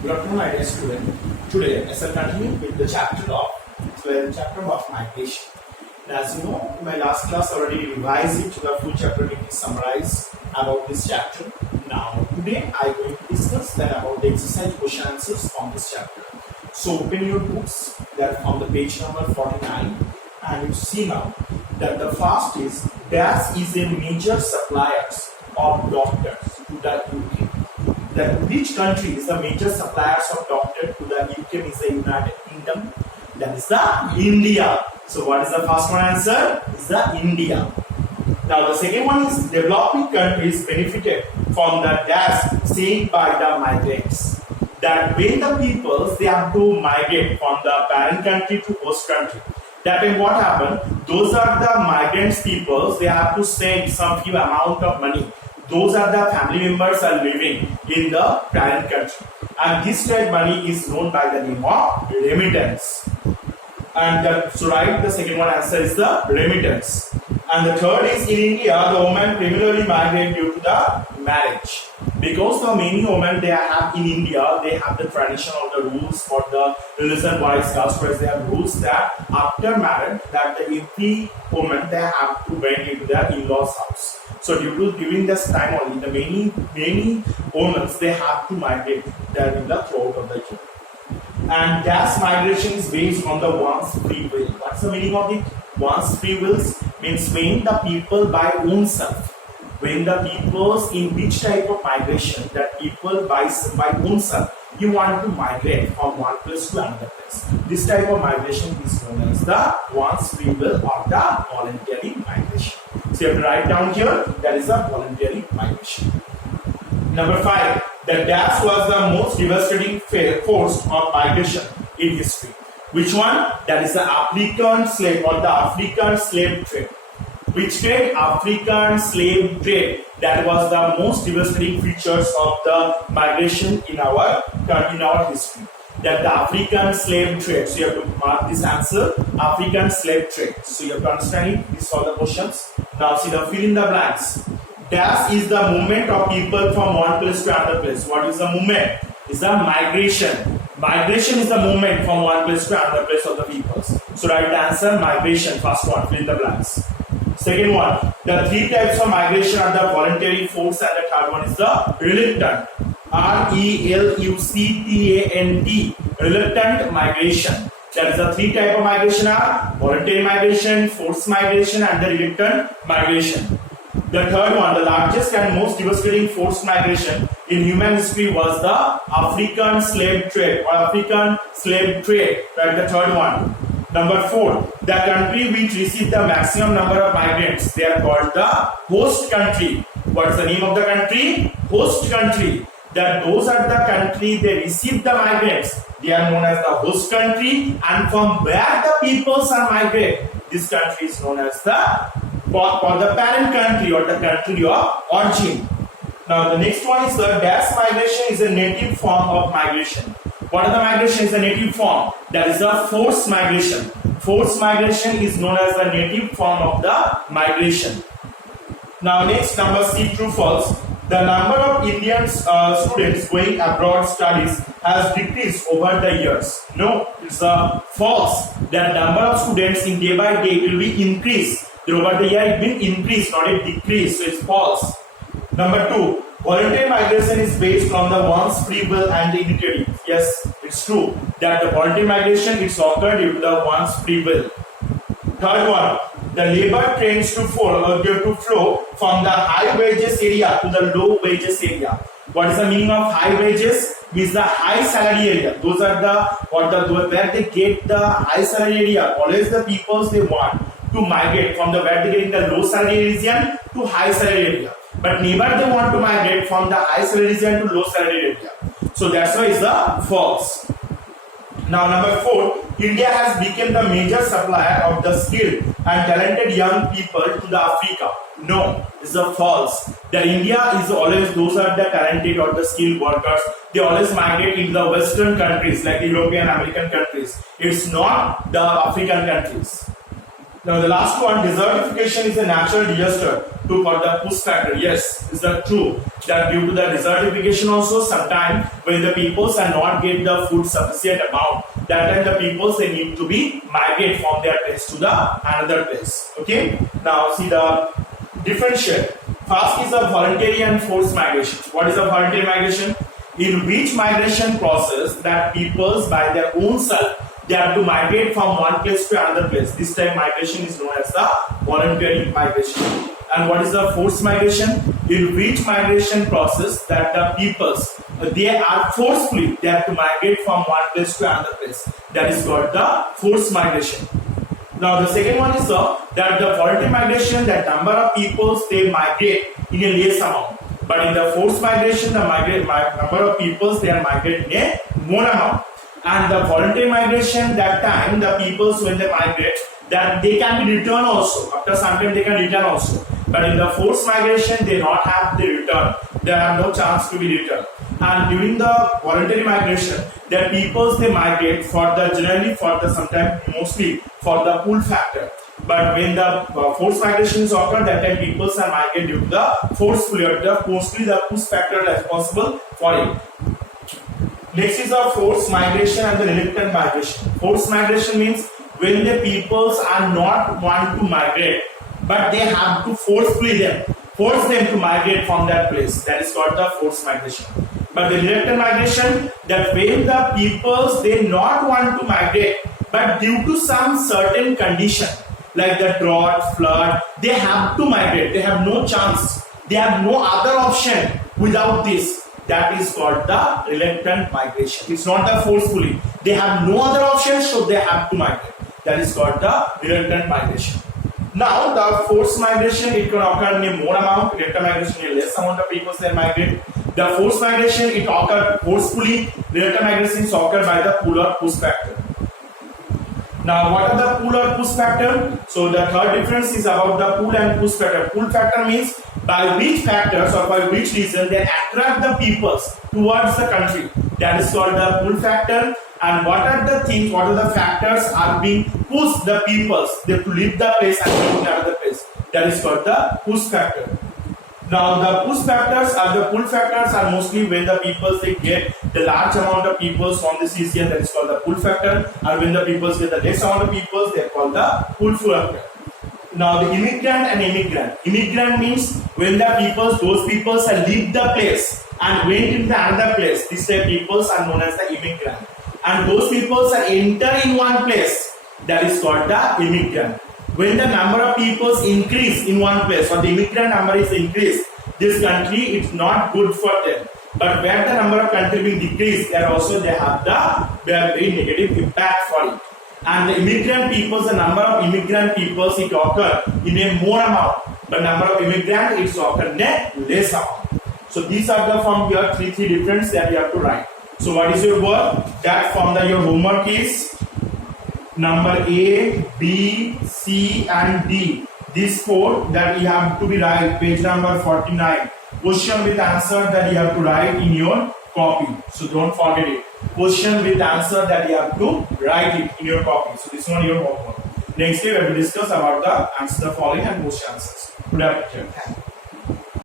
Good afternoon, my dear student. Today, I shall continue with the chapter of 12th chapter of migration. And as you know, in my last class already revised it to the full chapter to summarize about this chapter. Now, today I am going to discuss then about the exercise question answers from this chapter. So, open your books that on the page number 49, and you see now that the first is DAS is a major suppliers of doctors to the UK. That which country is the major suppliers of doctor to the UK is the United Kingdom. That is the India. So what is the first one answer? Is the India. Now the second one is developing countries benefited from the DAS saved by the migrants. That when the peoples they have to migrate from the parent country to host country. That time what happened? Those are the migrants peoples. They have to send some few amount of money. Those are the family members are living in the parent country, and this type money is known by the name of remittance. And so right, the second one answer is the remittance. And the third is in India, the women primarily migrate due to the marriage, because the many women they have in India, they have the tradition of the rules for the religion wise, caste wise, they have rules that after marriage that the every woman they have to went into their in-laws house. So during this time only, the many women they have to migrate there in the throughout of the year. And gas migration is based on the one's free will. What's the meaning of it? One's free wills means when the people by own self, when the peoples in which type of migration that people by own self, you want to migrate from one place to another place. This type of migration is known as the one's free will or the voluntary migration. So you have to write down here that is a voluntary migration. Number 5, the DAS was the most devastating force of migration in history. Which one? That is the African slave or the African slave trade. Which trade? African slave trade. That was the most devastating features of the migration in our history. That the African slave trade. So you have to mark this answer, African slave trade. So you have to understand it. These are the questions. Now see the fill in the blanks. DAS is the movement of people from one place to another place. What is the movement? Is the migration. Migration is the movement from one place to another place of the peoples. So write the answer migration. First one, fill in the blanks. Second one, the three types of migration are the voluntary, forced, and the third one is the reluctant. RELUCTANT. Reluctant migration. That is the three types of migration are voluntary migration, forced migration, and the reluctant migration. The third one, the largest and most devastating forced migration in human history was the African slave trade or African slave trade. Right, the third one. Number 4, the country which received the maximum number of migrants, they are called the host country. What is the name of the country? Host country. That those are the country they receive the migrants. They are known as the host country, and from where the peoples are migrate, this country is known as the for the parent country or the country of origin. Now the next one is the DAS migration is a native form of migration. What are the migration is a native form? That is the forced migration. Forced migration is known as the native form of the migration. Now next, number C, true false. The number of Indian students going abroad studies has decreased over the years. No, it's a false. The number of students in day by day will be increased. Over the year it will increase, not a decrease. So it's false. Number 2, voluntary migration is based on the one's free will and the initiative. Yes, it's true that the voluntary migration is occurred due to the one's free will. Third one, the labor tends to flow from the high wages area to the low wages area. What is the meaning of high wages? Means the high salary area. Those are where they get the high salary area. Always the peoples they want to migrate from the where they get in the low salary region to high salary area. But never they want to migrate from the high salary region to low salary area. So that's why it's the false. Now number 4, India has become the major supplier of the skilled and talented young people to the Africa. No, it's a false. That India is always, those are the talented or the skilled workers. They always migrate into the Western countries like European, American countries. It's not the African countries. Now the last one, desertification is a natural disaster to for the push factor. Yes, is that true? That due to the desertification also, sometimes when the peoples are not get the food sufficient amount, that time the peoples they need to be migrate from their place to the another place. Okay. Now see the differentiate. First is a voluntary and forced migration. What is a voluntary migration? In which migration process that peoples by their own self they have to migrate from one place to another place. This type migration is known as the voluntary migration. And what is the forced migration? In which migration process that the peoples they are forcefully they have to migrate from one place to another place. That is called the forced migration. Now the second one is that the voluntary migration, that number of peoples they migrate in a less amount. But in the forced migration, the number of peoples they are migrating in a more amount. And the voluntary migration, that time the peoples when they migrate, that they can be returned also. After some time they can return also. But in the forced migration, they not have the return. They have no chance to be returned. And during the voluntary migration, the peoples they migrate for the generally for the sometimes mostly for the pull factor. But when the forced migrations occur, that time peoples are migrated due to the forcefully or mostly the push factor responsible for it. Next is the forced migration and the reluctant migration. Forced migration means when the peoples are not want to migrate, but they have to force them to migrate from that place. That is called the forced migration. But the reluctant migration, that when the peoples they not want to migrate, but due to some certain condition like the drought, flood, they have to migrate. They have no chance. They have no other option without this. That is called the reluctant migration. It's not the forcefully. They have no other option, so they have to migrate. That is called the reluctant migration. Now, the forced migration, it can occur in a more amount. Reluctant migration, in a less amount of people they migrate. The forced migration, it occurs forcefully. Reluctant migration is occurred by the pull or push factor. Now, what are the pull or push factor? So, the third difference is about the pull and push factor. Pull factor means by which factors or by which reason they attract the peoples towards the country. That is called the pull factor. And what are the things, what are the factors are being pushed the peoples they to leave the place and go to another place. That is called the push factor. Now the push factors or the pull factors are mostly when the peoples they get the large amount of peoples from this region, that is called the pull factor, and when the peoples get the less amount of peoples, they are called the pull factor. Now the immigrant and immigrant. Immigrant means when the peoples, those peoples have leave the place and went into another place. These type peoples are known as the immigrant. And those peoples are enter in one place. That is called the immigrant. When the number of peoples increase in one place or the immigrant number is increased, this country it's not good for them. But where the number of country being decreased, there also they have very negative impact for it. And the immigrant peoples, the number of immigrant peoples it occur in a more amount, but number of immigrant it's occur in a less amount. So these are the from your three difference that you have to write. So what is your work? That from the your homework is number A, B, C and D. These four that you have to be write, page number 49. Question with answer that you have to write in your copy. So don't forget it. Question with answer that you have to write it in your copy. So this one your homework. Next day we will discuss about the answer the following and question answers. Good afternoon.